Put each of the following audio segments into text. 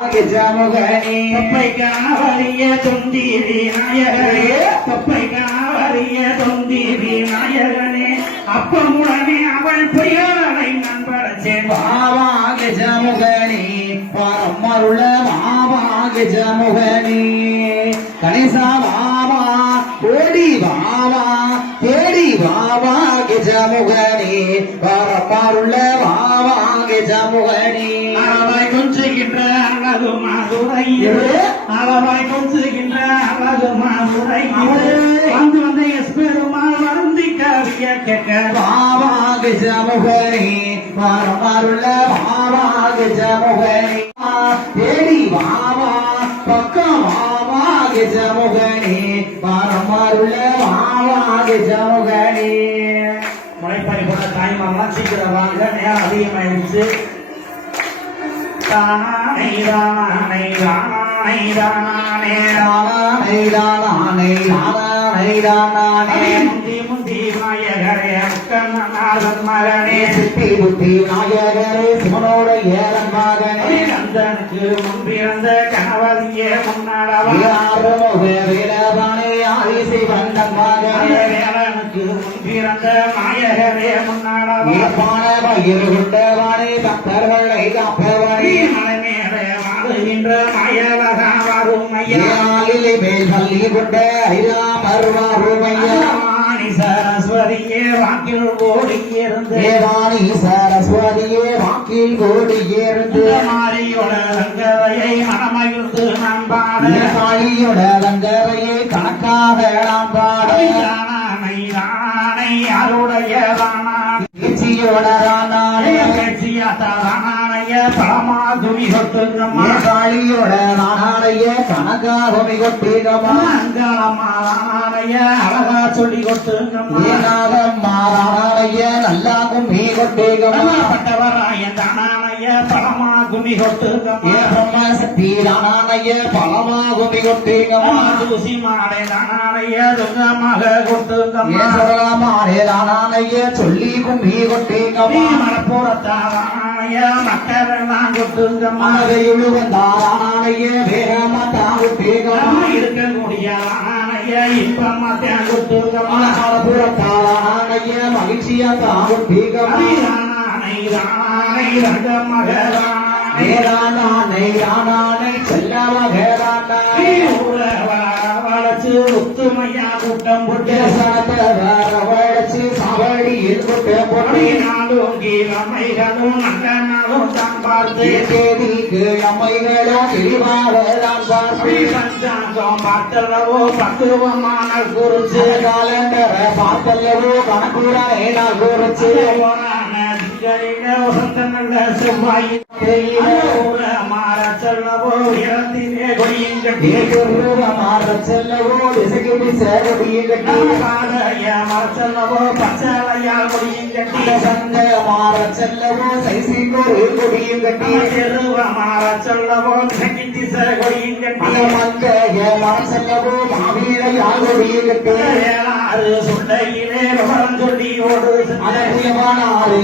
தொப்பை காவலிய தொந்தி விநாயகரே தொப்பை காவலிய தொந்தி விநாயகனே அப்பமுடனே அவள் புயலை நண்பரச்சேன் பாவா கஜமுகனே பரமருள பாவா கஜமுகனே கணேசா பாவா ஓடி பாவா தேடி பாவா கஜமுகனே பரமருள பாவா கஜமுகனே அளவாய் கொஞ்சுகின்ற அழகு மாதுரை அளவாய் கொஞ்சுகின்ற அழகு மாதுரை வந்து வந்த எஸ் பெருமாள் வருந்தி கவிய கேட்க. பாவா கஜமுகனே பரமருள பாவா கஜமுகனே தேடி பாவா பக்கம் தாய்மாரெல்லாம் சீக்கிரம் வாங்க நேரம் அதிகமாயிடுச்சு தானே மகனே. சித்தி புத்தி நாயகரே சிவனோட ஏழன் மகனே. நந்தனுக்கு முன் பிறந்த கணவதியே முன்னாடவா? வீராறுமுக வீரபாணி ஆதிசி வந்தன் மகனே. வேலனுக்கு முன் பிறந்த நாயகரே முன்னாடவா? வீரபாண பயிர் கொண்டவாணி பக்தர்களை காப்பவாணி மலை கொண்ட ஐராமர் வாருமையா வாணி சரஸ்வதியே வாக்கில் ஓடி இருந்து தேவாணி சரஸ்வதியே வாக்கில் கோடி ஏறுந்து. மாரியோட ரங்கவையை மனமகிழ்ந்து நாம் பாட காளியோட லங்கரையை கணக்காக நாம் பாட அருடைய தானானைய பரமா துணி சொட்டுங்கம்மா காளியோட கணக்காக கொட்டீகமா அங்காளம்மா தானானைய அழகா சொல்லி மாறாளைய நல்லாகும் மீ கொட்டீகமா பட்டவராய தானானைய பரமா குமி பிரம்ம சக்தி ராணைய பலமாகும் மீ கொட்டீகமா தூசி மாலை தானானைய துங்கமாக கொட்டுங்கம்மா ஏசரமாரே ராணைய சொல்லி கும்மி மலப்புறத்தானானைய மக்களெல்லாம் கொட்டுங்கம்மா மனதையுழுவந்தாராணைய வேகமா தாங்குட்டீகமா இருக்கக்கூடிய ஆணைய இன்பமா தேன் கொட்டுங்கம்மா மனப்புறத்தாராணைய மகிழ்ச்சியா தாங்குட்டீகமா ராணானை ஒத்துமையா கூட்டம் சாவடியில் பக்குவமான குறிச்சு காலண்டரை பார்த்தல்லவோ கணக்குறாய் குறிச்சு மாற செல்லவோ இறந்திலே கொடியும் கட்டி மாற செல்லவோ திசைக்கு சேகடியும் கட்டி காலைய மர செல்லவோ பச்சளையால் கொடியும் கட்டி சங்க மாற செல்லவோ சைசிக்கொரு கொடியும் கட்டி திருவ மாற செல்லவோ திசை திசை கொடியும் கட்டி மங்க மாற செல்லவோ மாவீர யார் கொடியும் வேளாறு சுண்டையிலே விவரம் சொல்லி ஓடு அழகியமான ஆறு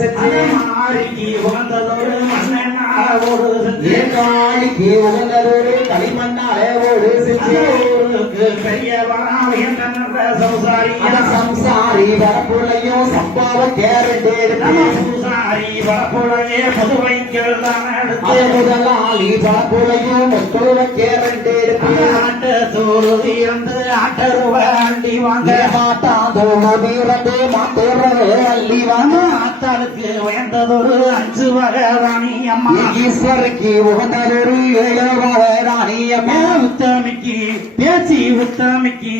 செச்சு மாறிக்கு உகந்ததொரு மண்ணெண்ணால ஓடு ஏகாளிக்கு உகந்ததொரு களிமண்ணாலே செச்சு ஊருக்கு பெரியவனா அட சம்சாரி வரப்புள்ளையும் சம்பாவ புதுவைக்கள் தான் அது எடுத்து முதலாளி வரப்புள்ளையும் முத்துவ கேரண்டே ஆட்டு தூரு இருந்து ஆட்டருவ அண்டி வாங்க. மாட்டாதோடு வீரண்டு மாத்தேறவே அள்ளி வாங்க. ஆத்தாளுக்கு உயர்ந்ததொரு அஞ்சு வகை ராணி அம்மா. ஈஸ்வருக்கு உகந்ததொரு ஏழவ ராணியம்மா உத்தமிக்கு பேச்சு உத்தமிக்கு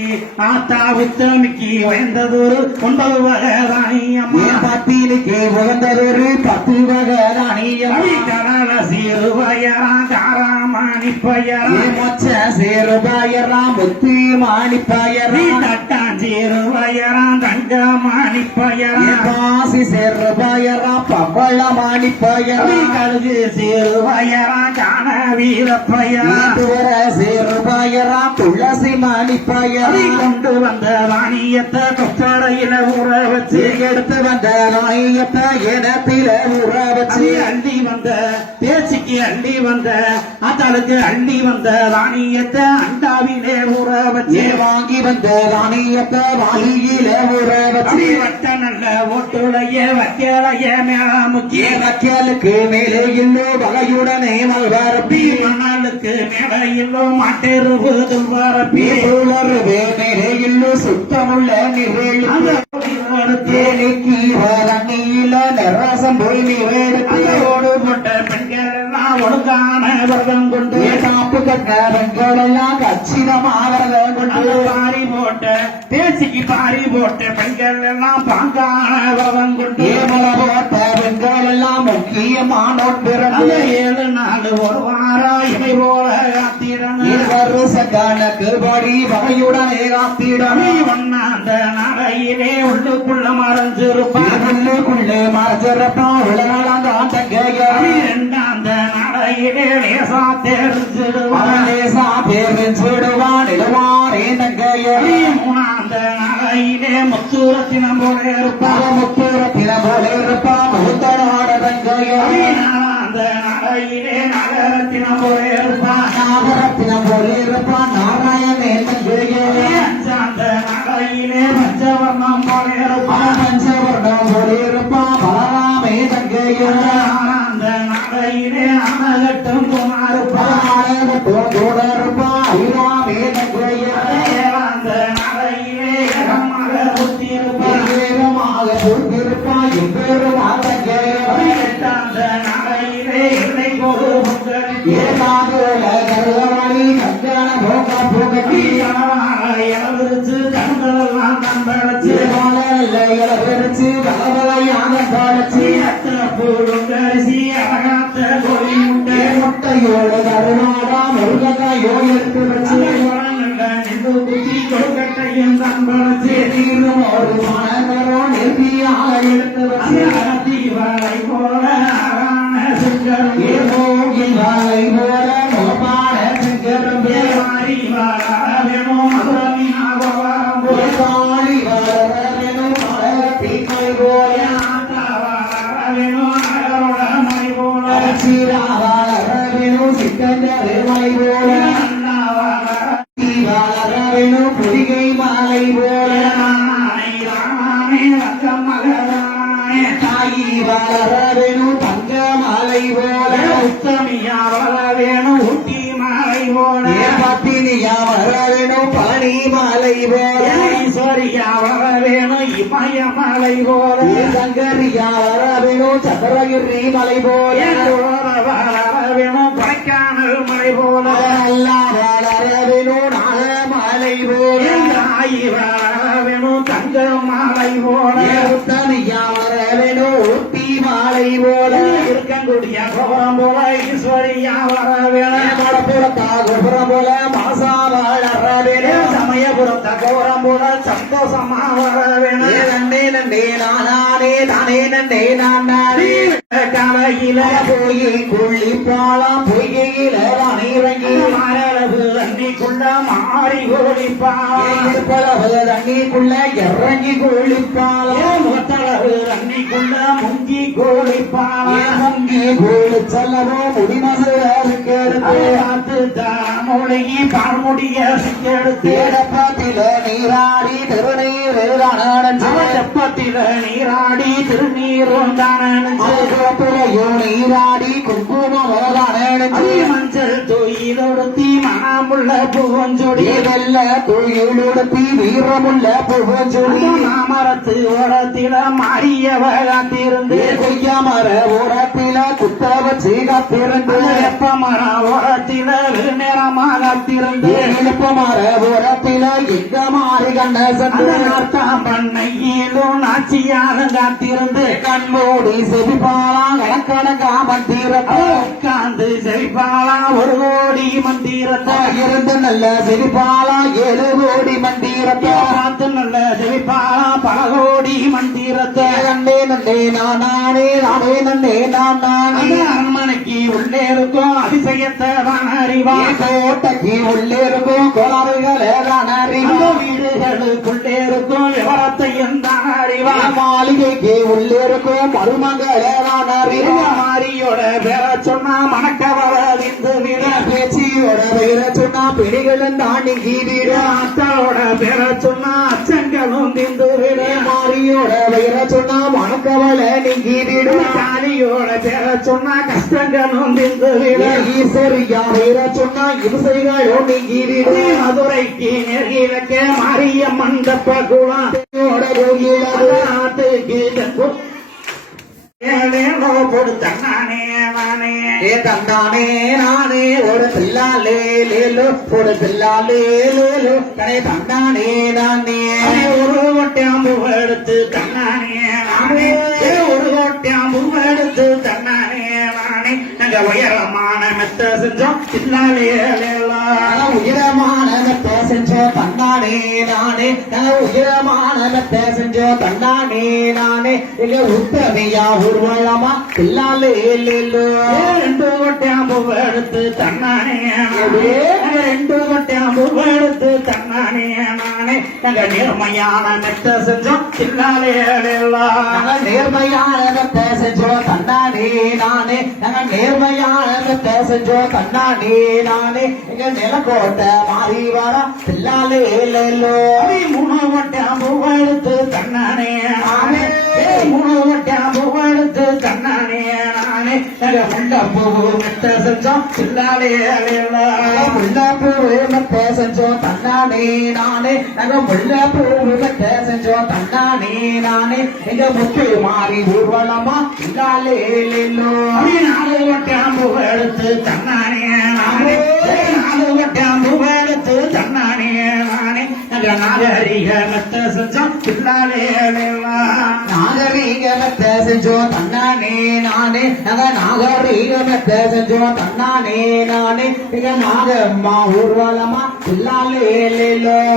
ஆத்தா உத்தமிக்கு உயர்ந்ததொரு ஒன்பது வகை ராணி அம்மா. பத்தினிக்கு உகந்ததொரு பத்து வகை ராணியம்மா அடி கனல சீருவயரா காராமணி பயரா மொச்ச சேருபாயரா முத்து மாணிப்பாயரா. தட்டான சீருவயராம் தங்கமாணி பயரா பாசி சேர்ற பயரா பவள மாணி பயரா கழுகு சீருவயரா காண வீர பயரா. தூர சேர்ற பயரா துளசி மாணி பயரா கொண்டு வந்த வாணியத்தை கொத்தடையில ஊற வச்சு எடுத்து வந்த நாயத்தை இனத்தில உற வச்சு. அள்ளி அள்ளி வந்த பேச்சுக்கு அள்ளி வந்த ஆத்தாளுக்கு அள்ளி வந்த வாணியத்தை அண்டாவிலே ஊற வச்சு வாங்கி வந்த வாயில உற அப்படி வச்சு வட்ட நல்ல ஓட்டுடைய வக்கலைய மேல முக்கிய ஏனக்கேலுக்கு மேலே இல்லோ வகையுடனே மல்வரப்பி மணலுக்கு மேல இல்லோ மாட்டெருவு துல்வரப்பி உலருவே மேலே இல்லோ சுத்தமுள்ள ஒருத்தி தேனிக்கு நிராசம் போய் பெண்கள் எல்லாம் ஒழுங்கான விரதம் கொண்டு காப்பு கட்ட பெண்கள் எல்லாம் கச்சிதமாக கொண்டு பாரி போட்ட பேச்சுக்கு பாரி போட்ட பெண்கள் எல்லாம் பாங்கான விரதம் கொண்டு ஏமல போட்ட பெண்கள் எல்லாம் முக்கியமான பிறகு. ஏழு நாள் ஒரு வாரம் இமை போல காத்திடணும். வருஷ கணக்கு படி வகையுடனே காத்திடமே ஒன்னாந்த நாளையிலே உள்ளுக்குள்ள மறைஞ்சிருப்பான். உள்ளுக்குள்ளே உலகம் தாண்டங்க இரண்டாந்த நாளையிலே லேசா தெரிஞ்சிடுவான் அவனேசா பேரின் இடுவாரே நங்கையே மூணாந்த நாளையிலே முத்துரத்தினம் போல இருப்பான். முத்துரத்தின போல இருப்பான் முத்தனாட நங்கையே நாலாந்த நாளையிலே நகரத்தினம் போல இருப்பான் நாகரத்தினம் போல இருப்பான் நாராயணே நங்கையே அஞ்சாந்த பஞ்சவர்ணம் போல இருப்பான் பஞ்சவர்ணம் போல இருப்பான் பலராமே நங்கையே ஆனந்த நாளையிலே அனகட்டும் குமாருப்பான் ஆலயத்தும் நெருப்பியாக எடுத்து வச்சு தீவாளை போல அழகான சுங்கரம் ஏமோகி வாழை போல முகப்பாட செங்கரும்பே மாறி வாழ வேணும் மதுரமி நாகவாரம் போல காளி வளரனும் மலரத்திமை போல போல ஈஸ்வரியா வர வேணும் மடப்புறத்தா கோபுரம் போல மாசா வளரனும் சமயபுரத்த கோபுரம் போல சந்தோஷமா வர நண்டே நண்டே நானே தானே நண்டே நானே காலையில போய் குள்ளி பாலாம் பொய்கையில இறங்கி மரளவு அன்னிக்குள்ள மாறி ஓடிப்பா பழவு தண்ணிக்குள்ள இறங்கி குளிப்பாலாம் முத்தளவு அன்னிக்குள்ள முங்கி கோழிப்பா முங்கி குளி செல்லவோ முடிமசுக்கு காத்து தாமொழி பார்முடிய சிக்கெடுத்து தேடப்பத்தில நீராடி திருநீர் செப்பத்தில நீராடி திருநீரும் தானஞ்சு நீராடி குங்குமோதானு மஞ்சள் தூயிலொடுத்தி மனமுள்ள புகஞ்சொடி வெல்ல தொழிலுடுத்தி வீரமுள்ள புகஞ்சொடி மாமரத்து ஓரத்தில மாறியவ காத்திருந்து கொய்யாமர ஓரத்தில குத்த வச்சு காத்திருந்து வெப்ப மர ஓரத்தில நேரமா காத்திருந்து இழுப்பமர ஓரத்தில எங்க மாறி கண்ட அந்த பண்ணையிலும் நாச்சியான காத்தி காத்திருந்து கண்மூடி செவிப்பாலா கணக்கணக்கா மந்திரத்தை உட்கார்ந்து செழிப்பாளா ஒரு கோடி மந்திரத்தை இருந்து நல்ல செவிப்பாலா ஏழு கோடி மந்திரத்தை பார்த்து நல்ல ஜெபிப்பாரா பல கோடி மந்திரத்தை நன்னே நன்னே நானே நானே நன்னே நான் நானே அரண்மனைக்கு உள்ளே இருக்கும் அதிசயத்தை தான் அறிவா கோட்டைக்கு உள்ளே இருக்கும் கோளாறுகளே அந்த அறிவான் வீடுகளுக்குள்ளே இருக்கும் விவரத்தையும் தான் அறிவா மாளிகைக்கு உள்ளே இருக்கும் மருமகளே நான் அறிவான் மாரியோட பேர சொன்னா மணக்கவர விந்து விட பேச்சியோட பெயர சொன்னா பிடிகளும் தாண்டி கீதிட அத்தாவோட பேர சொன்னா அச்சங்களும் திந்து விட மாரியோட பெயர சொன்னா மணக்கவளை நீ கீதிட காளியோட பேர சொன்னா கஷ்டங்களும் ஈஸ்வரியா பெயர சொன்னா இம்சைகளோ நீ கீதிட மதுரைக்கு நெருகிலக்க மாரியம்மன் தப்ப குளம் கொடுத்தானே நானே தந்தானே நானே ஒரு பில்லாலே லேலோ. ஒரு பில்லாலே லேலோ. கனே தந்தானே நானே. ஒரு கோட்டையாம்பு எடுத்து தன்னானே. நானே ஒரு கோட்டையாம்பு எடுத்து தன்னானே நானே நாங்க உயரமான மெத்த செஞ்சோம். இல்லாலே உயரமான மெத்த செஞ்சோம். நானே நான் உயரமான மெத்த செஞ்சோ தந்தானே நானே. இங்க உத்தமையா ஊர்வலமா பில்லாலே லேலோ. ரெண்டு கோட்டையாம்பு எடுத்து தன்னானே நாங்க ரெண்டு கோட்டையாம்பு எடுத்து தன்னானே நானே. நாங்க நேர்மையான மெத்த செஞ்சோம் இல்லாலே நேர்மையான மெத்த செஞ்சோ தந்தானே நானே. நாங்கள் நேர்மையான மெத்த செஞ்சோ தந்தானே நானே. எங்க நிலக்கோட்டை மாறி வர பில்லாலே லேலோ அடி மூணு வட்டம் பூவெடுத்து தன்னானே நானே. ஏய் மூணு வட்டம் பூவெடுத்து தன்னானே நானே. எங்க முண்ட பூ மெத்த செஞ்சோம் இல்லாலே முல்லப்பூ மெத்த செஞ்சோ தந்தானே நானே. நாங்க முல்லப்பூ மெத்த செஞ்சோ தந்தானே நானே. எங்க முத்து மாறி ஊர்வலமா அடி நாலு வட்டம் பூவெடுத்து தன்னானே நானே. ஏய் நாலு வட்டம் பூவெடுத்து செஞ்சோம் தன்னானே நானே நாங்க நாகரீக மெத்த தன்னானே நானே எங்க நாகம்மா ஊர்வலமா பில்லாலே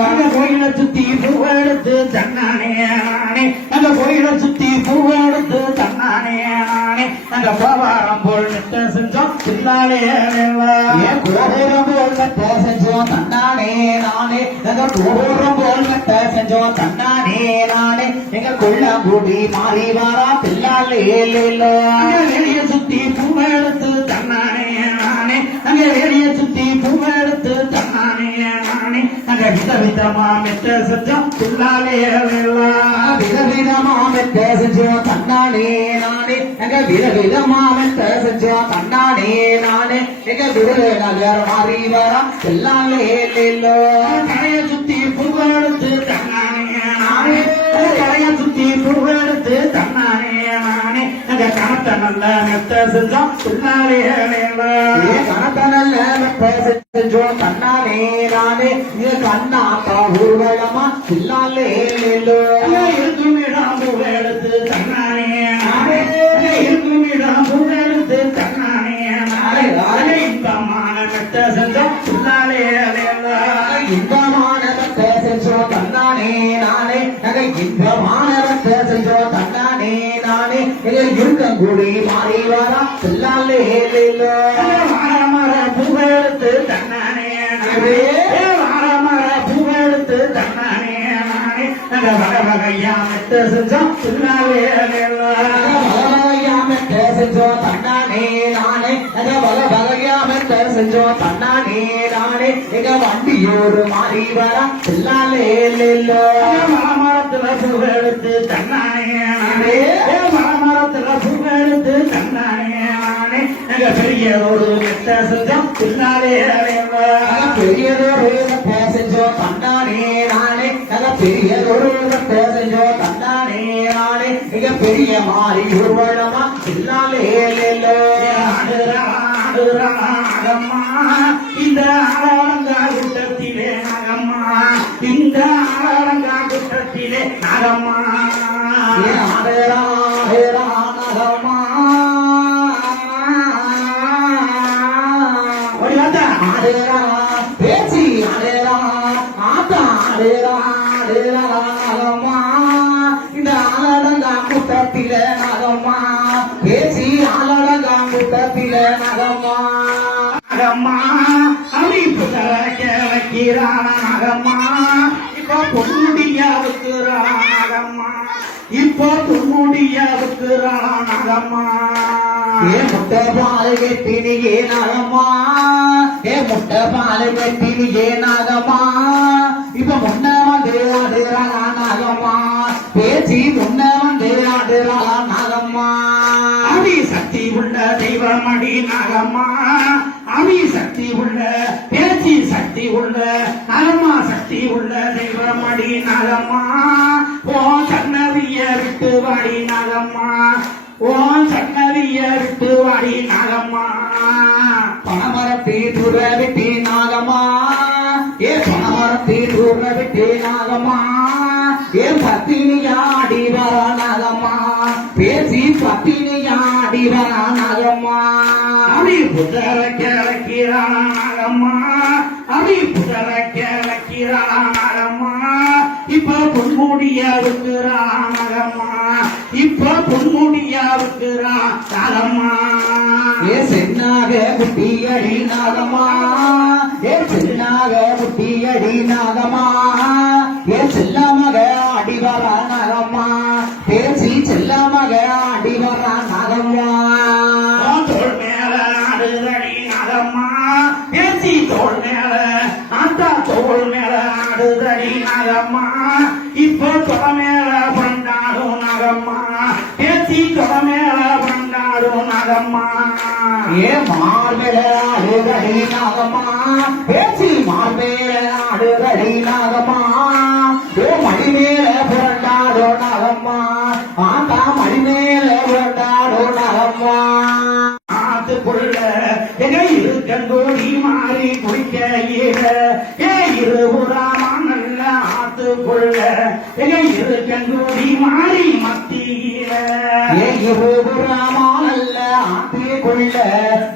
அந்த கோயிலை சுத்தி பூவெடுத்து தன்னானே நானே அந்த கோயிலை சுத்தி பூவெடுத்து தன்னானே நானே அந்த பாவாரம் போல் செஞ்சோம் கோபுரம் போல் மெத்த செஞ்சோ தன்னானே நானே. நாங்க கோபுரம் போல் மெத்த தன்னானே நானே. எங்க கொள்ளங்குடி மாறி வாரா பில்லாலே வெளிய சுத்தி பூவெடுத்து தன்னானே நானே. அங்க வெளிய சுத்தி பூவெடுத்து தன்னானே நானே. அங்க வித விதமா மெத்த செஞ்சோம் மெத்த தன்னானே நானே. மெத்த தன்னானே நானே. எங்க விருது நகர் மாறி வரா கரைய சுத்தி பூவெடுத்து தன்னானே நானே. கரைய சுத்தி பூவெடுத்து தன்னானே நானே. அந்த கணத்தை நல்ல மெத்த செஞ்சோம். பின்னாலே ஏ கணக்கனல்ல மெத்த செஞ்சோ தன்னானே நானே. இது கண்ணாத்தா ஊர்வலமா. பில்லாலே இருக்கும் இடம் மெத்த செஞ்சோ தன்னானே நானே. இருக்கங்குடி மாறி வரா. பில்லாலே லேலோ வாரமர பூவெடுத்து தன்னானே வாரமர பூவெடுத்து தன்னானே நானே. வகை வகையா மெத்த செஞ்சோம் பின்னாலே பலவகையாம செஞ்சோ தன்னானே நானே. எங்க பல வகையாம செஞ்சோ தன்னானே நானே. எங்க வண்டியோடு மாறி வரா. பில்லாலே லேலோ மரமரத்துல பூவெடுத்து தன்னானே நானே. மரமரத்துல பூவெடுத்து தன்னானே நானே. எங்க பெரியதோடு மெத்த செஞ்சோம் பின்னாலே பெரியதொரு செஞ்சோ தன்னானே நானே. எங்க பெரியதொரு செஞ்சோ தன்னானே நானே. எங்க பெரிய மாறி ஊர்வலமா பில்லாலே லேலோ நாகம்மா இந்த ஆலங்கா குட்டத்திலே நாகம்மா இந்த ஆலங்கா குட்டத்திலே நாகம்மா. ஹேரா ஹேரா நாகம்மா அவி புதர கிழக்கிறான் நாகம்மா இப்போ பொன்முடியாவுக்கு நாகம்மா இப்போ பொன்முடியாவுக்கு நாகம்மா ஏ முட்டை பால் கெட்டினியே நாகம்மா ஏ முட்டை பால் கெட்டினியே நாகம்மா இப்ப முன்ன வந்து ஆடுறாளா நாகம்மா பேசி முன்ன வந்து ஆடுறாளா நாகம்மா அவி சக்தி உள்ள தெய்வமடி நாகம்மா அமி சக்தி உள்ள பேச்சு சக்தி உள்ள நாகம்மா சக்தி உள்ள தெய்வமடி நலம்மா. ஓ சன்னதிய விட்டு வாடி நாகம்மா ஓ சன்னதிய விட்டு வாடி நாகம்மா பணமரத்தி துற விட்டி நாகம்மா. ஏ பணமரத்தி துற விட்டி நாகம்மா. ஏ பத்தினியாடி வர நலம்மா பேசி பத்தினியாடி வர நாகம்மா. அப்படி புதர கிழக்கிறான் நாகம்மா அவி புதர கிழக்கிறான் இப்ப பொன்முடியா இருக்கிறான் இப்ப பொன்முடியா இருக்கிறான் நாகம்மா ஏ சென்னாக குட்டியடி நாகம்மா. ஏ சென்னாக குட்டியடி நாகம்மா. ஆடுதடி நகம்மா இப்போ தொலை மேல பண்டாடும் நாகம்மா பேசி தொலை மேல பண்டாடும் நாகம்மா ஏ மார்பெல ஆடுதடி நாகம்மா பேசி மார்பேல ஆடுதடி நகம்மா ஏ இருபுறமானல்ல ஆத்திக்குள்ள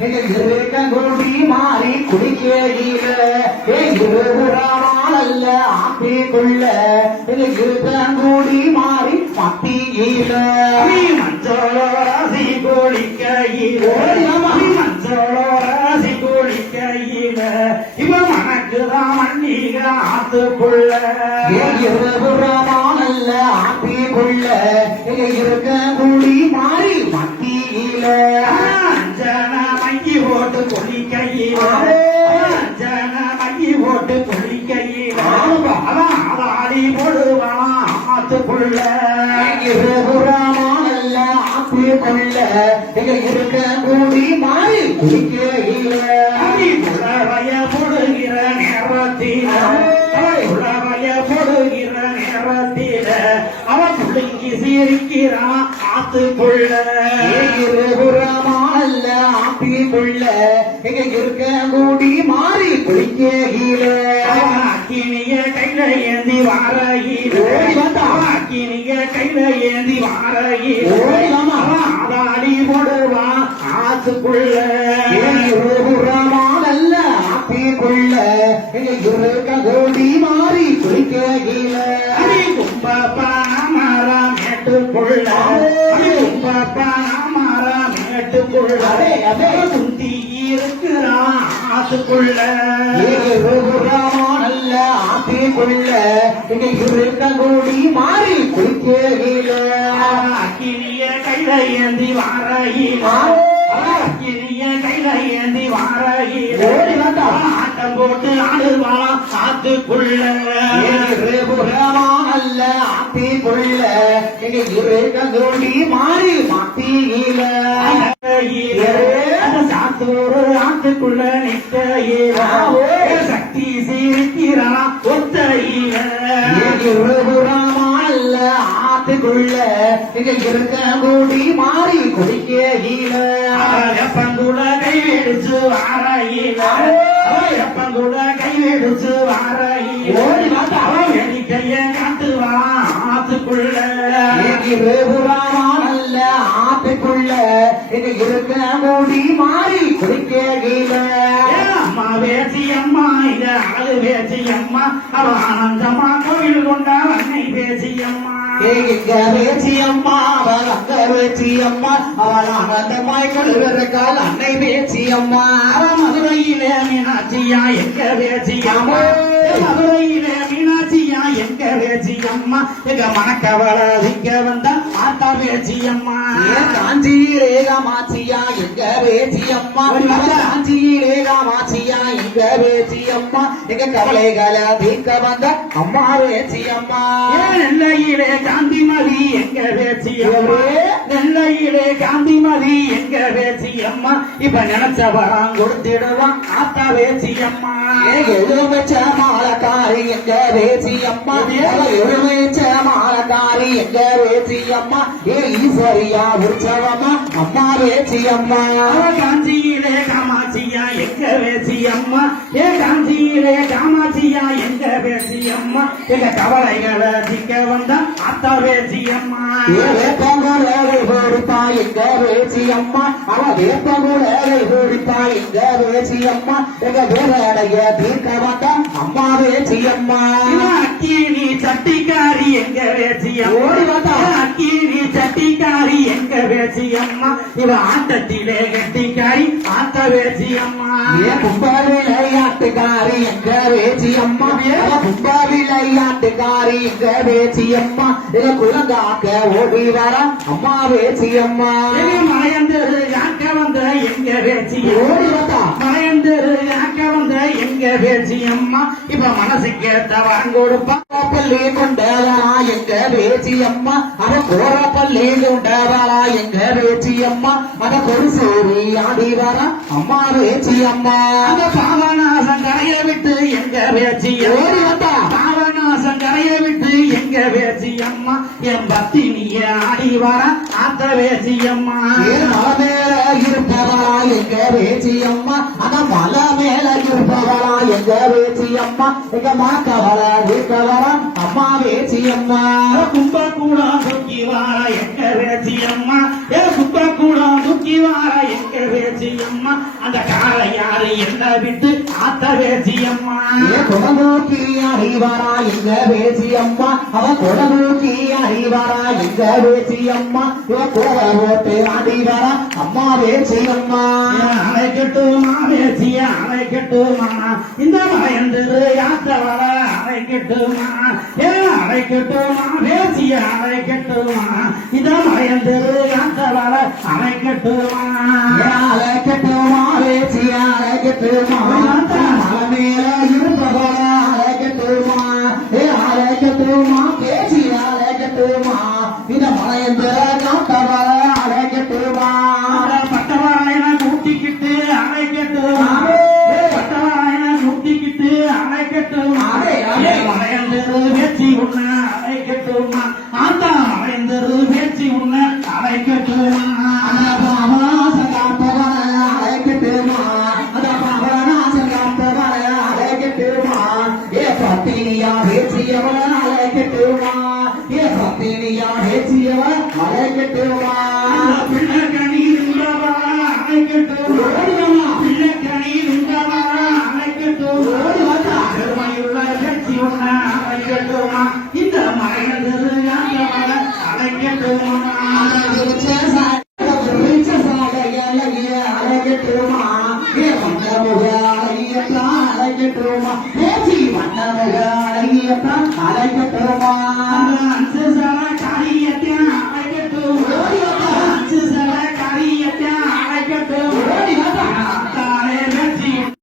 எங்க இருக்கங்கூடி மாறி குடிக்கையில ஏ இருபுறமானல்ல ஆத்திக்குள்ள எங்க இருக்கங்கூடி மாறி மத்தியில மஞ்சளோ ராசி கோழிக்கையில மஞ்சளோ ராசி கோழிக்கையில இவ மணக்குதான் மண்ணிக ஆத்துக்குள்ள ஏ இருபுறமானல்ல ஆத்திக்குள்ள எங்க இருக்கங்கூடி மாறி மத்தியில அஞ்சன மையி ஓட்டு கொலிக்கையில அஞ்சன மையி ஓட்டு கொலிக்கையில அவன் ஆதாடி போடுவான் ஆத்துக்குள்ள இருபுறமானல்ல ஆத்திக்குள்ள எங்க இருக்கங்கூடி மாறி குடிக்கையில அடி புள்ளிங்கி சிரிக்கிறான் ஆத்துக்குள்ள இருபுறமானல்ல ஆத்திக்குள்ள எங்க இருக்கங்கூடி மாறி குடிக்கையில அக்கினிய கையில ஏந்தி வந்தா. அக்கினிய கையில ஏந்தி வாமா. ஆதாடி போடுவான் ஆத்துக்குள்ள இருபுறமானல்ல ஆத்திக்குள்ள எங்க இருக்கங்கூடி மாறி குடிக்கையில குந்தி இருக்கிறான் ஆத்துக்குள்ள இருபுறமானல்ல ஆத்திக்குள்ள எங்க இருக்கங்கூடி மாறி குடிக்கையில அக்கினிய கையில ஏந்தி வாரையில. அக்கினிய கையில ஏந்தி வாரையில. ஆட்டம் போட்டு ஆடுவான் ஆத்துக்குள்ள. இருபுறமானல்ல ஆத்திக்குள்ள எங்க இருக்கங்கூடி மாறி மத்தியில. சாத்தூர் ஆத்துக்குள்ள நிற்கையில. சக்தி சீரிக்கிறான் ஒத்தையில இருபுறமானல்ல ஆத்துக்குள்ள எங்க இருக்கங்கூடி மாறி குடிக்கையில. எப்பங்கூட கை வெடிச்சு வாரையில எப்பங்கூட கை வெடிச்சு வாரையில ஓடி வாடா. அவன் எண்ணிக்கைய காட்டுவான் ஆத்துக்குள்ள இருபுறமானல்ல ஆத்துக்குள்ள எங்க இருக்கங்கூடி மாறி குடிக்கையில ஏ அம்மா வேசி அம்மா இத அழகு பேசியம்மா அவ ஆனந்தமா கோயில் கொண்டாள் அன்னை பேசியம்மா ஏ இங்க அவள் அங்க பேச்சியம்மா அவள் ஆனந்தமாய் கொள்வதற்கால் அன்னை பேச்சியம்மா அவ மதுரையிலே மீனாட்சியா எங்க பேசியம்மா மதுரையிலே மீனாட்சியா எங்க பேசியம்மா எங்க மணக்கவள விக்க வந்த ஆத்தா பேசியம்மா ஏ காஞ்சியிலே காமாட்சியா எங்க பேச்சியம்மா காஞ்சியிலே காமாட்சியா எங்க பேச்சியம்மா எங்க கவலைகளை தீர்க்க வந்த அம்மா பேச்சியம்மா ஏன் நெல்லையிலே காந்திமதி எங்க பேசியம்மா நெல்லையிலே காந்திமதி எங்க பேசியம்மா இப்ப நினைச்ச வரம் கொடுத்திடுவான் ஆத்தா பேசியம்மா ஏ எலுமிச்ச மாலக்காரி எங்க பேச்சியம்மா எலுமிச்ச மாலக்காரி எங்க பேச்சியம்மா ஏ ஈஸ்வரியா உற்சவமா அம்மா பேச்சியம்மா அவ காஞ்சியிலே காமாட்சியா எங்க பேசியம்மா ஏ காஞ்சியிலே காமாட்சியா எங்க பேசியம்மா எங்க கவலைகளை திக்க வந்தா அவ எங்க எங்க வேலைய தீர்க்க வந்த அம்மா பேச்சியம்மா அக்கீனி சட்டிக்காரி எங்க பேசியம்மா ஓடி வாத்தா. அக்கீனி சட்டிக்காரி எங்க பேசியம்மா இவ ஆட்டத்திலே கட்டிக்காரி ஆத்த கும்ப விளையாட்டுக்காரி எங்க பேச்சியம்மா அவ கும்ப விளையாட்டுக்காரி எங்க பேச்சியம்மா எங்க குலங்காக்க ஓடி வர அம்மா பேச்சியம்மா மலையந்தரு யாக்க வந்த எங்க பேசியம்மா ஓடி. மலையந்தரு எங்க பேசியம்மா இப்ப மனசுக்கு ஏத்த வாங்கொடுப்பா பள்ளி கொண்டவளா எங்க பேச்சியம்மா அத கோர பள்ளி கொண்டவளா எங்க பேச்சியம்மா அத கொருசேரி ஆடி வர அம்மா பேச்சியம்மா அந்த பாவநாசம் கரைய விட்டு எங்க பேசியம்மா ஓடி வந்தா. பாவநாசம் கரைய விட்டு எங்க பேசியம்மா என் பத்தினிய ஆடி வர பேசியம்மா ஏன் பேச்சியம்மா எங்க மாக்கவள இருக்கவளா அம்மா பேச்சியம்மா கும்ப கூட தூக்கி வார எங்க பேசியம்மா ஏ கும்ப கூட தூக்கி வார எங்க பேசியம்மா அந்த காலை யாரு என்ன விட்டு ஆத்த பேசியம்மா அறிவாரா எங்க பேச்சியம்மா அவ கொடலூக்கி அறிவாரா? எங்க பேச்சியம்மா இவ கோல போட்டு ஆடிவாரா? அம்மா பேச்சியம்மா அழைக்கட்டுமா பேசிய அழைக்கட்டுமா இந்த மலையந்திரு யாத்த வர அழைக்கட்டுமா ஏ அழைக்கட்டுமா பேசிய அழைக்கட்டுமா இந்த மலையந்திரு யாத்த வர அழைக்கட்டுமா அழைக்கட்டுமா பேச்சி அழைக்கட்டுமா அழைக்கட்டுமா